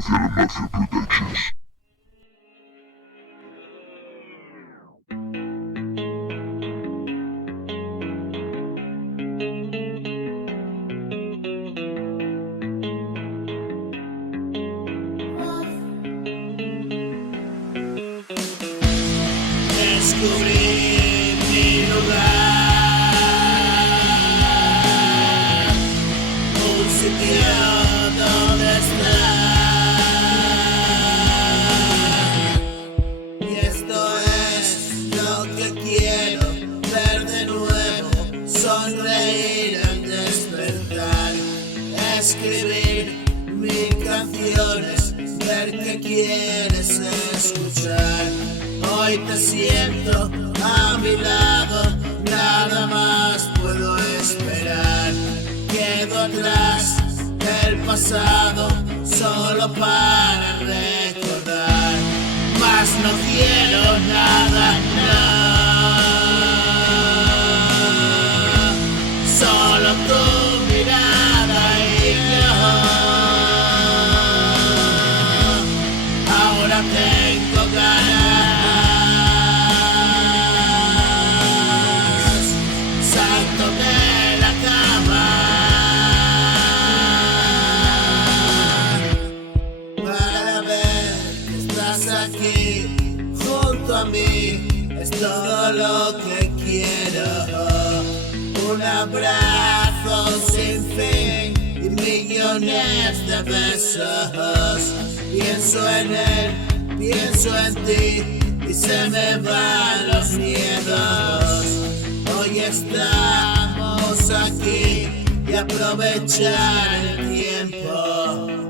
CafialamafiaProd. Descubrí mi lugar, un sitio donde estar. Y esto es lo que quiero, ver de nuevo, sonreír al despertar, escribir mil canciones, ver qué quieres escuchar. Hoy te siento a mi lado, nada más puedo esperar. Quedó atrás el pasado, solo para recordar. Mas no quiero nada, no. Solo tu mirada y yo. Ahora tengo ganas. Salto de la cama para ver que estás aquí junto a mí. Es todo lo que quiero. Un abrazo sin fin y millones de besos. Pienso en él, pienso en ti y se me van los miedos. Hoy estamos aquí y aprovechar el tiempo.